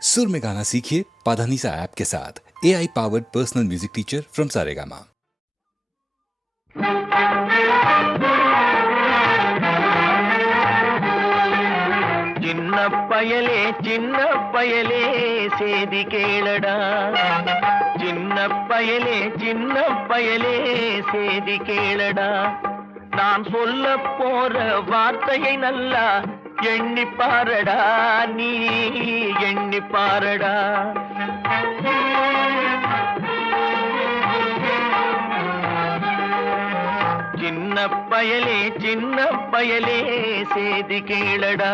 सुर में गाना सीखिए पाधानीसा ऐप के साथ। AI powered personal music teacher from Saregama. சின்ன பயலே சேதி கேளடா, சின்ன பயலே சேதி கேளடா. நான் சொல்ல போற வார்த்தையை நல்லா எண்ணி பாரடா, நீ எண்ணி பாரடா. சின்ன பயலே சேதி கேளடா.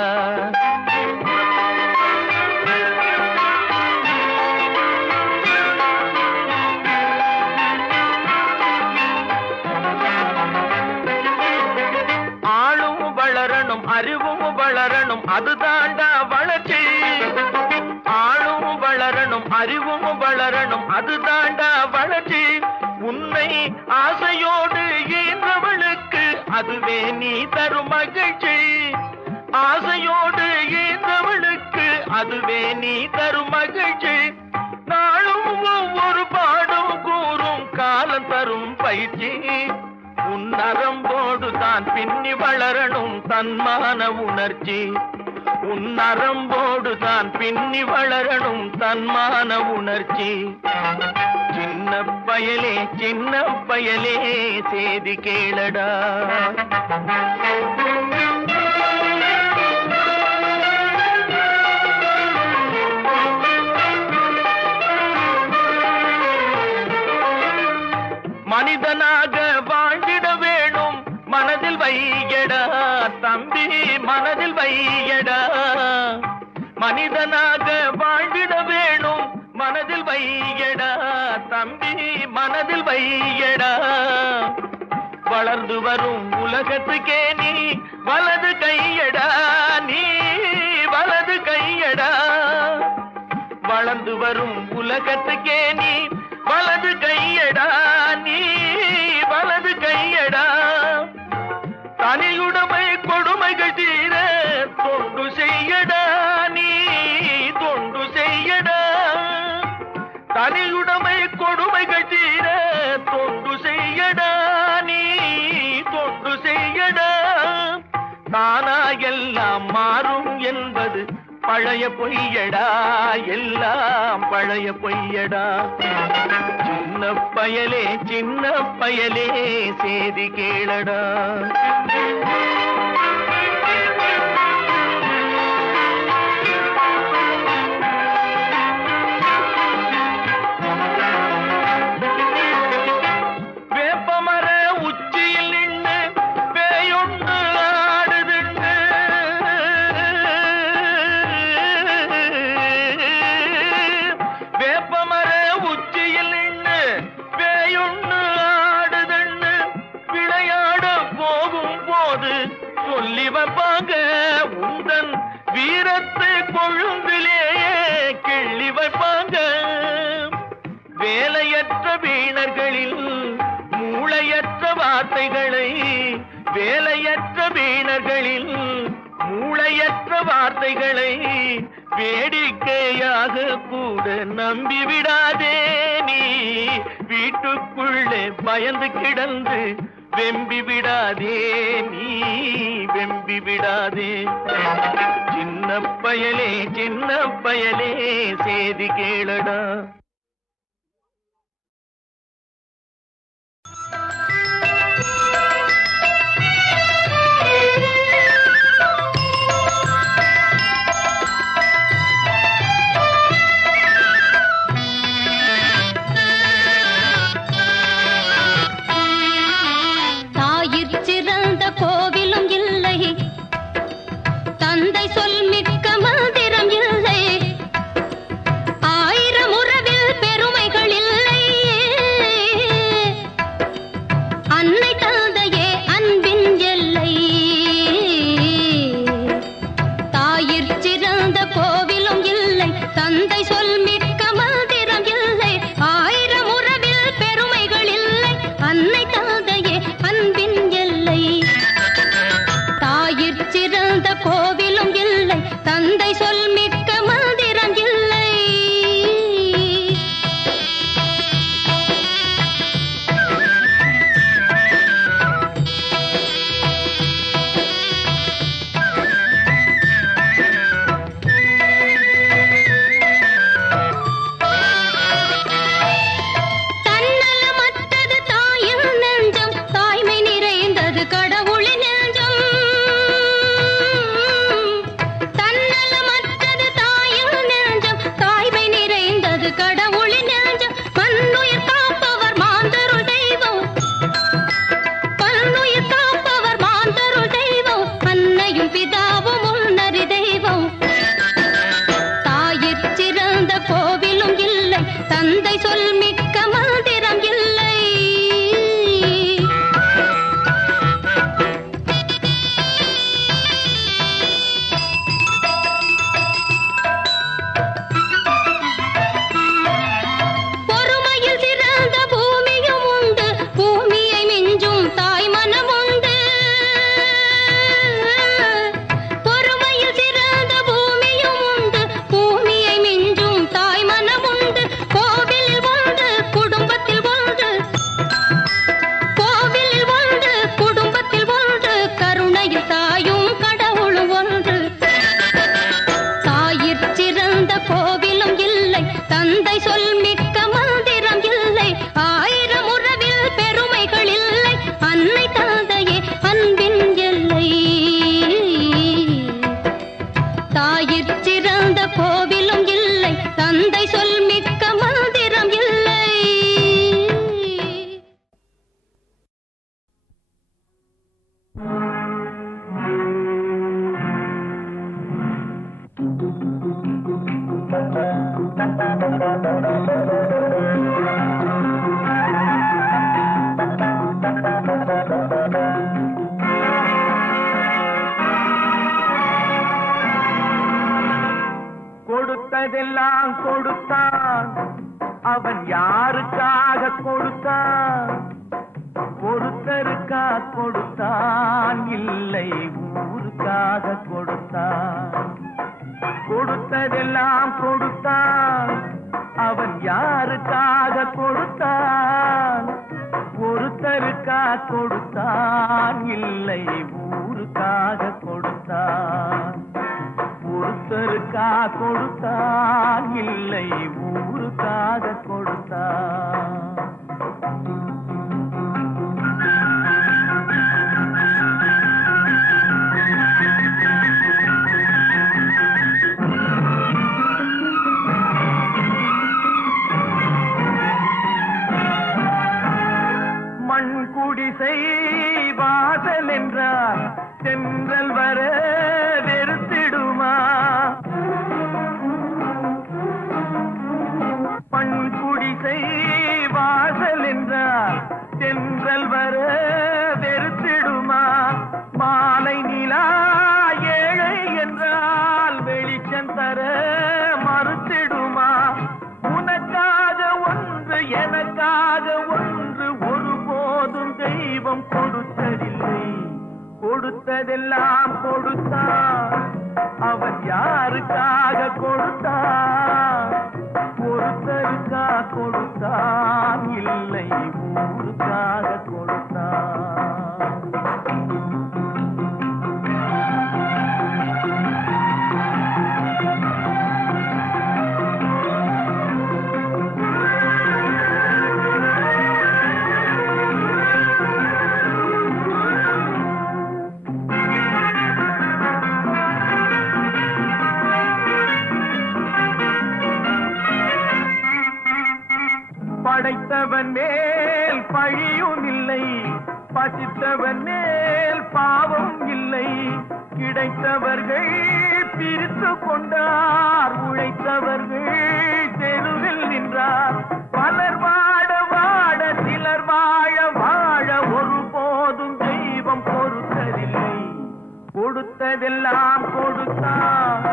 ஆளும் வளரணும், அறிவும் வளரணும், அதுதாண்டா வளர்ச்சி. ஆளும் வளரணும், அறிவும் வளரணும், அதுதாண்டா வளர்ச்சி. உன்னை ஆசையோடு ஈன்றவளுக்கு அதுவே நீ தரும் மகிழ்ச்சி. ஆசையோடு ஈன்றவளுக்கு அதுவே நீ தரும் மகிழ்ச்சி. நாளும் ஒவ்வொரு பாடும் கூறும் காலம் தரும் பயிற்சி. உன் நரம்போடு தான் பின்னி வளரணும் தன்மான உணர்ச்சி. உன் நரம்போடு தான் பின்னி வளரணும் தன்மான உணர்ச்சி. சின்ன பயலே சேதி கேளடா. மனிதனாக வாழ்ந்திட வேணும் மனதில் வையடா தம்பி, மனதில் வையடா. மனிதனாக வாழ்ந்திட வேணும் மனதில் வையடா தம்பி, மனதில் வையடா. வளர்ந்து வரும் உலகத்துக்கே நீ வலது கையடா, நீ வலது கையடா. வளர்ந்து வரும் உலகத்துக்கே நீ வலது கையடா, நீ வலது கையடா. தனியுடைமை கொடுமைகள் தீர தொண்டு செய்யடா, நீ தொண்டு செய்யடா. தனியுடைமை கொடுமைகள் தீர தொண்டு செய்யடா, நீ தொண்டு செய்யடா. தானா எல்லாம் மாறும் என்பது பழைய பொய்யடா, எல்லாம் பழைய பொய்யடா. சின்ன பயலே சேதி கேளடா. வேப்பமர உச்சியில் நின்று பேயொன்று ஆடுதுண்டு. வேப்பமர உச்சியில் நின்று பேயொன்று ஆடுதுண்டு. விளையாட போகும் போது சொல்லி வைப்பாங்க உந்தன் வீரத்தை கொழும்பிலேயே கிள்ளி வைப்பாங்க. வேலையற்ற வீணர்களில் மூளையற்ற வார்த்தைகளை, வேலையற்ற வீணர்களில் மூளையற்ற வார்த்தைகளை வேடிக்கையாக கூட நம்பிவிடாதே. நீ வீட்டுக்குள்ளே பயந்து கிடந்து வெம்பி விடாதே, நீ வெம்பி விடாதே. சின்ன பயலே சேதி கேளடா. கோவிலும் இல்லை, தந்தை சொல் மிக்க மந்திரம் இல்லை, ஆயிரம் உறவில் கொடுத்ததெல்லாம் கொடுத்தான், அவன் யாருக்காக கொடுத்தான்? ஒருத்தருக்கா கொடுத்தான், இல்லை ஊருக்காக கொடுத்தான். கொடுத்ததெல்லாம் கொடுத்தான், அவன் யாருக்காக கொடுத்தான்? ஒருத்தருக்கா கொடுத்தான், இல்லை ஊருக்காக கொடுத்தான். ஒருத்தருக்கா கொடுத்தான், இல்லை ஊருக்காக கொடுத்தான். மண் குடிசை வாசல் என்றார் தென்றல் வர வெறுத்திடுமா? மண் குடிசை வாசல் என்றார் தென்றல் வர வெறுத்திடுமா? மாலை நிலா ஏழை என்றால் வெளிச்சம் தர மறுத்திடுமா? உனக்காக ஒன்று எனக்காக ஒன்று ஒருபோதும் தெய்வம் கொடுத்ததில்லை. கொடுத்ததெல்லாம் கொடுத்தான், அவன் யாருக்காக கொடுத்தான்? ஒருத்தருக்கா கொடுத்தான், இல்லை ஊருக்காக கொடுத்தான். படைத்தவன் மேல் பழியும் இல்லை, பசித்தவன் மேல் பாவம் இல்லை. கிடைத்தவர்கள் பிரித்து கொண்டார், உழைத்தவர்கள் தெருவில் நின்றார். பலர் வாட வாட சிலர் வாழ வாழ ஒருபோதும் தெய்வம் பொறுத்ததில்லை. கொடுத்ததெல்லாம் கொடுத்தான்,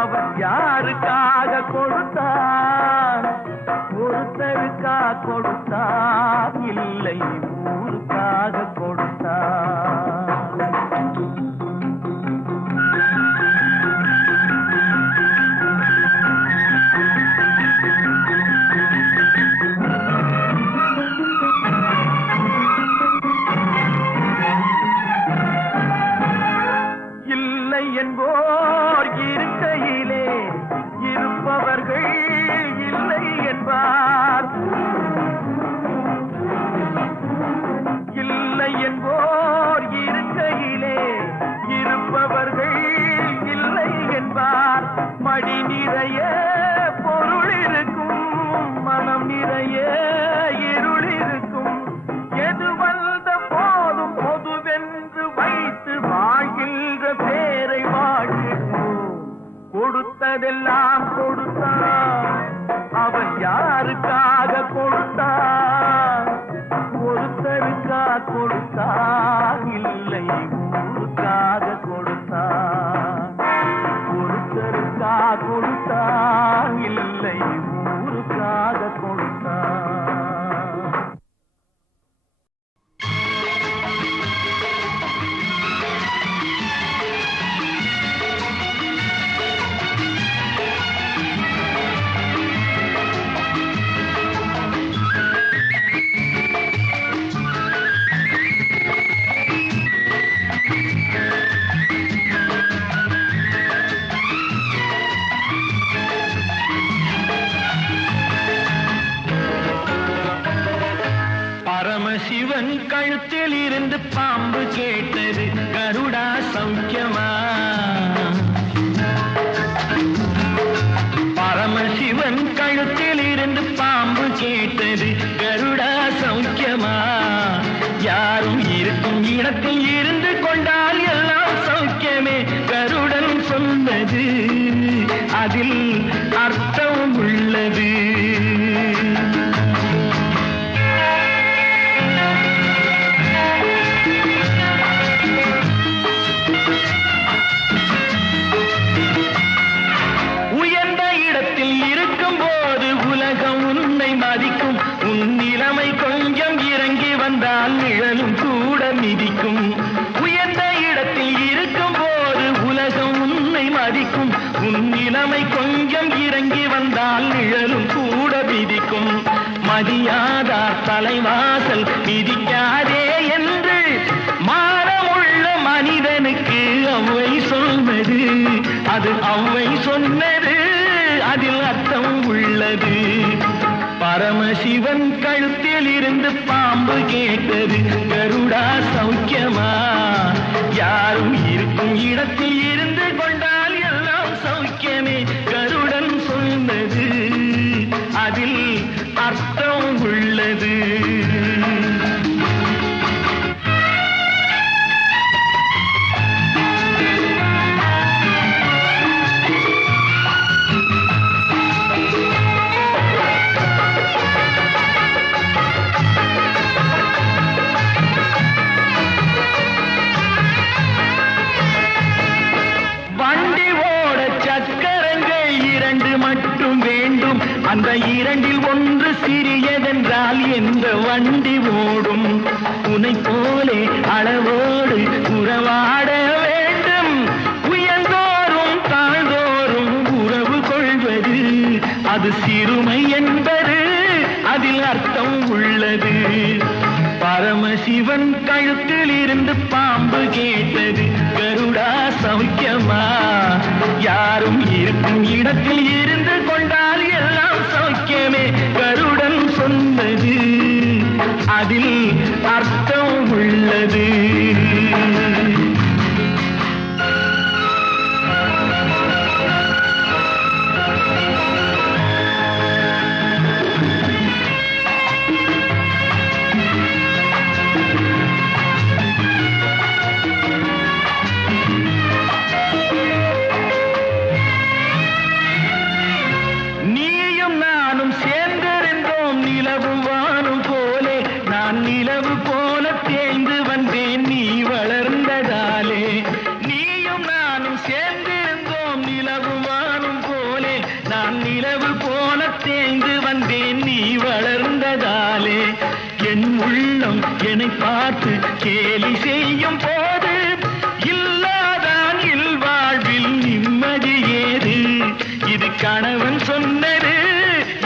அவன் யாருக்காக கொடுத்தான்? ஒருத்தருக்கா கொடுத்தான், இல்லை ஊருக்காக கொடுத்தான். இல்லை என்போர் இருக்கையிலே இருப்பவர்கள் இல்லை என்பார். இல்லை என்போர் இருக்கையிலே இருப்பவர்கள் இல்லை என்பார். மடி நிறைய பொருள் இருக்கும், மனம் நிறைய இருள் இருக்கும். எது வந்த போதும் பொதுவென்று வைத்து வாழ்கின்ற பேரை வாழ்கின்றோம். கொடுத்ததெல்லாம் கொடுத்தான், அவன் யாருக்காக கொடுத்தான்? ஒருத்தருக்கா கொடுத்தான், இல்லை ஊருக்காக கொடுத்தான். ஒருத்தருக்கா கொடுத்தான், இல்லை ஊருக்காக கொடுத்தான். பரமசிவன் கழுத்தில் இருந்து பாம்பு கேட்டது, கருடா சௌக்கியமா? பரமசிவன் கழுத்தில் இருந்து பாம்பு கேட்டது, கருடா சௌக்கியமா? யாரும் இருக்கும் இடத்தில் இருந்து கொண்டால் எல்லாம் சௌக்கியமே. கருடன் சொன்னது அதில் அர்த்தம் உள்ள மதிக்கும் உன் நிலைமை கொஞ்சம் இறங்கி வந்தால் நிழலும் கூட மிதிக்கும் உயர்ந்த இடத்தில் இருக்கும் போது உலகம் உன்னை மதிக்கும் உன் நிலைமை கொஞ்சம் இறங்கி வந்தால் நிழலும் கூட மிதிக்கும் மதியாதார் தலைவாசல் மிதிக்காதே என்று மானமுள்ள மனிதனுக்கு அவ்வை சொன்னது அது அவ்வை சொன்னது அதில் அர்த்தம் உள்ளது பரமசிவன் கழுத்தில் இருந்து பாம்பு கேட்டது கருடா சௌக்கியமா யாரும் இருக்கும் இடத்தில் இருந்து கொண்டால் எல்லாம் சௌக்கியமே கருடன் சொன்னது அதில் அர்த்தம் உள்ளது அந்த இரண்டில் ஒன்று சிறியதென்றால் எந்த வண்டி ஓடும் உனை போலே அளவோடு உறவாட வேண்டும் உயர்ந்தோறும் தாழ்ந்தோறும் உறவு கொள்வது அது சிறுமை என்பது அதில் அர்த்தம் உள்ளது பரமசிவன் கழுத்தில் இருந்து பாம்பு கேட்டது கருடா சௌக்கியமா யாரும் இருக்கும் இடத்தில் இருந்து கொண்டால் எல்லாம் சௌக்கியமே கருடன் சொன்னது அதில் அர்த்தம் உள்ளது என்னை பார்த்து கேலி செய்யும் போது இல்லாதான் இல்வாழ்வில் நிம்மதி ஏது இது கணவன் சொன்னது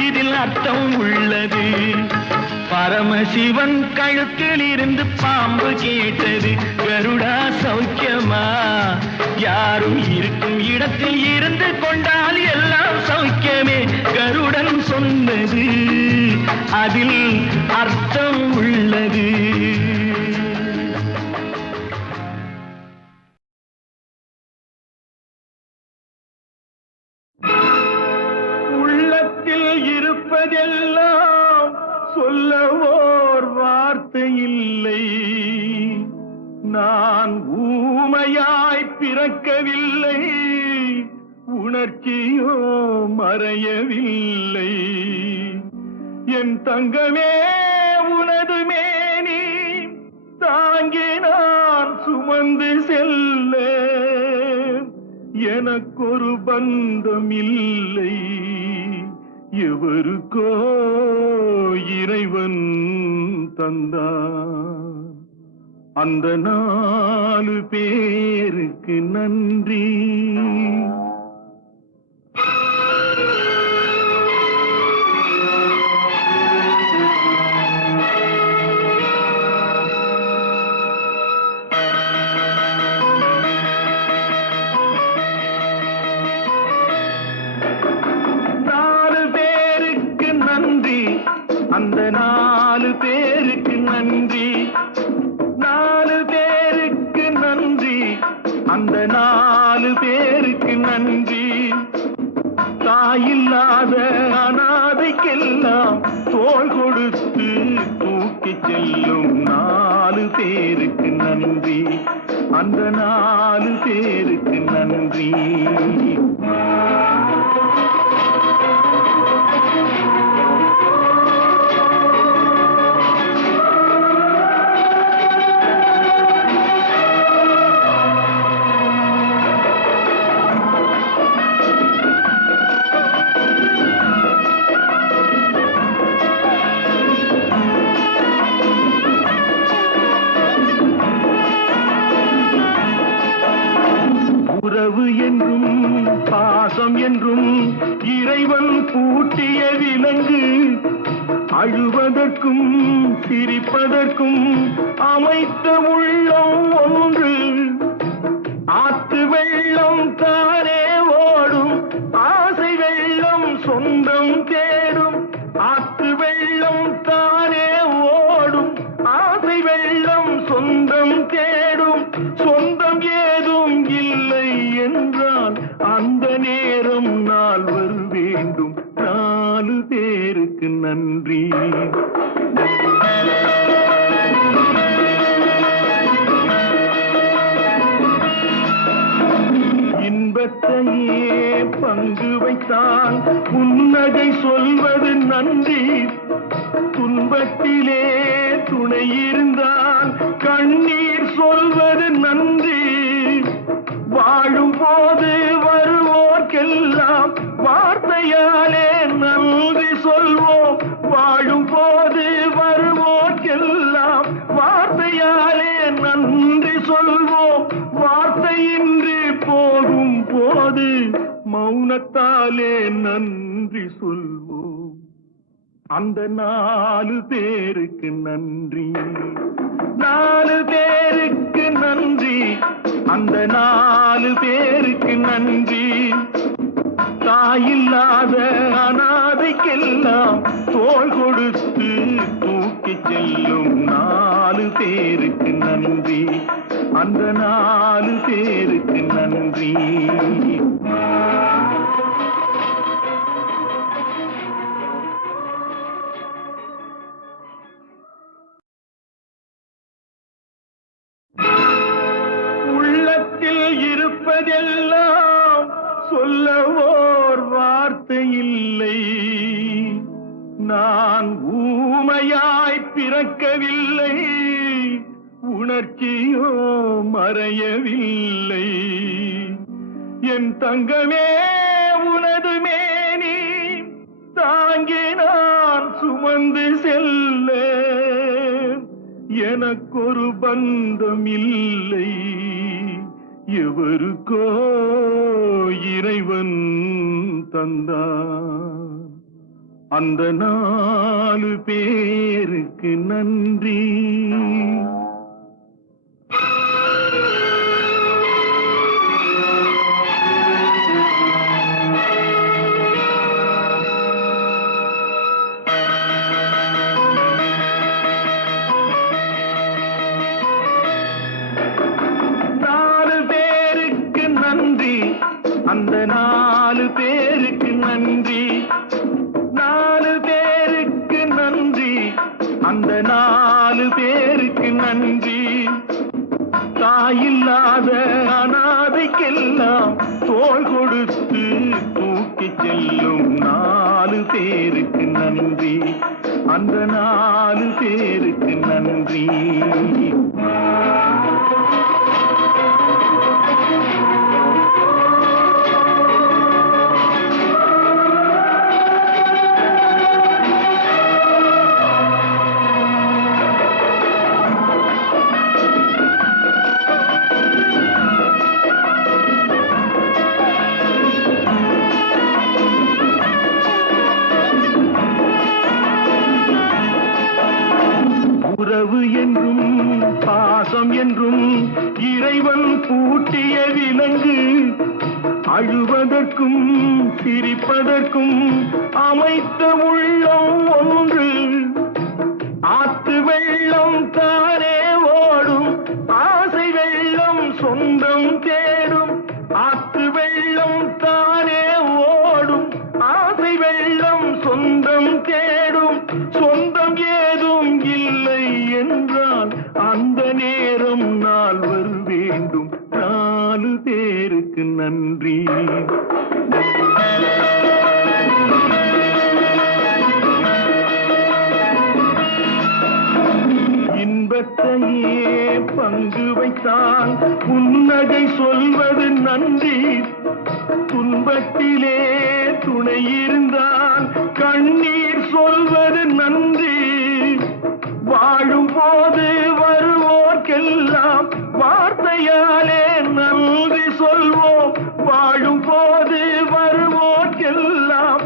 இதில் அர்த்தம் உள்ளது பரமசிவன் கழுத்தில் இருந்து பாம்பு கேட்டது கருடா சௌக்கியமா யாரும் இருக்கும் இடத்தில் இருந்து கொண்டால் எல்லாம் சௌக்கியமே கருடன் சொன்னது அதில் அர்த்தம் உள்ளது உள்ளத்தில் இருப்பதெல்லாம் சொல்லவோர் வார்த்தை இல்லை நான் ஊமையாய் பிறக்கவில்லை உணர்ச்சியோ மறையவில்லை என் தங்கமே உனது மேனி தாங்கி நான் சுமந்து செல்ல எனக்கொரு பந்தம் இல்லை எவருக்கோ இறைவன் தந்தான் அந்த 4 பேருக்கு நன்றி அந்த 4 பேருக்கு நன்றி 4 பேருக்கு நன்றி அந்த 4 பேருக்கு நன்றி தாயில்லாத அனாதைக்கெல்லாம் தோள் கொடுத்து தூக்கிச் செல்லும் 4 பேருக்கு நன்றி அந்த 4 பேருக்கு நன்றி இறைவன் பூட்டிய விலங்கு அழுவதற்கும் சிரிப்பதற்கும் அமைத்த உள்ளம் ஒன்று. ஆற்று வெள்ளம் தானே ஓடும், ஆசை வெள்ளம் சொந்தம் தேடும். ஆற்று வெள்ளம் தானே ஓடும், ஆசை வெள்ளம் சொந்தம் தேடும். சொந்தம் ஏதும் இல்லை என்றால் அந்த நேரம் நால்வர் வேண்டும். 4 பேருக்கு நன்றி. இன்பத்தையே பங்கு வைத்தான் புன்னகை சொல்வது நன்றி. துன்பத்திலே துணை இருந்தால் கண்ணீர் சொல்வது நன்றி. வாழும் போது வருவோர்க்கெல்லாம் வார்த்தையாலே நன்றி சொல்வோம். வாழும் போது வருவோர்க்கெல்லாம் வார்த்தையாலே நன்றி சொல்வோம். வார்த்தையின்றி போகும் போது மௌனத்தாலே நன்றி சொல்வோம். அந்த 4 பேருக்கு நன்றி. 4 பேருக்கு நன்றி. அந்த 4 பேருக்கு நன்றி. தாயில்லாத அனாதைக்கெல்லாம் தோள் கொடுத்து தூக்கி செல்லும் 4 பேருக்கு நன்றி. அந்த 4 பேருக்கு நன்றி. உள்ளத்தில் இருப்பதெல்லாம் சொல்லவோர் வார்த்தை இல்லை. நான் ஊமையாய் பிறக்கவில்லை, உணர்ச்சியோ மறையவில்லை. என் தங்கமே உனது மேனி தாங்கி நான் சுமந்து செல்ல எனக்கொரு பந்தம் இல்லை. எவருக்கோ இறைவன் தந்தான். அந்த 4 பேருக்கு நன்றி. அந்த 4 பேருக்கு நன்றி. 4 பேருக்கு நன்றி. அந்த 4 பேருக்கு நன்றி. தாயில்லாத அனாதைக்கெல்லாம் தோள் கொடுத்து தூக்கி செல்லும் 4 பேருக்கு நன்றி. அந்த 4 பேருக்கு நன்றி. உறவு என்றும் பாசம் என்றும் இறைவன் பூட்டிய விலங்கு அழுவதற்கும் சிரிப்பதற்கும் அமைத்த உள்ளம் ஒன்று. ஆற்று வெள்ளம் தானே ஓடும், ஆசை வெள்ளம் சொந்தம் தேடும். ஆற்று வெள்ளம் தானே ஓடும், ஆசை வெள்ளம் சொந்தம் தேடும். சொந்தம் ஏதும் இல்லை என்றால் அந்த நேரம் நால்வர் வேண்டும். 4 பேருக்கு நன்றி. இன்பத்தையே பங்கு வைத்தான் புன்னகை சொல்வது நன்றி. துன்பத்திலே துணை இருந்தால் கண்ணீர் சொல்வது நன்றி. வாழும் போது வருவோர்க்கெல்லாம் வார்த்தையாலே நன்றி சொல்வோம். வாழும் போது வருவோர்க்கெல்லாம்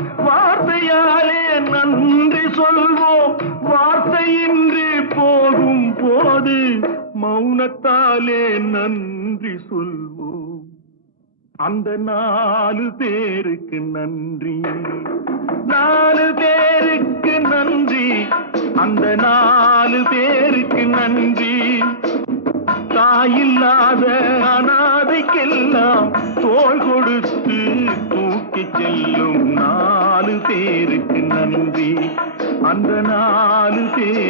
வாயாலே நன்றி சொல்வோம், வார்த்தையின்றி போகும் போது மௌனத்தாலே நன்றி சொல்வோம். அந்த 4 பேருக்கு நன்றி, 4 பேருக்கு நன்றி, அந்த 4 பேருக்கு நன்றி. தாயில்லாத அனாதைக்கெல்லாம் தோள் கொடுத்து தூக்கிச் செல்லும் 4 பேருக்கு நன்றி, அந்த 4 பேருக்கு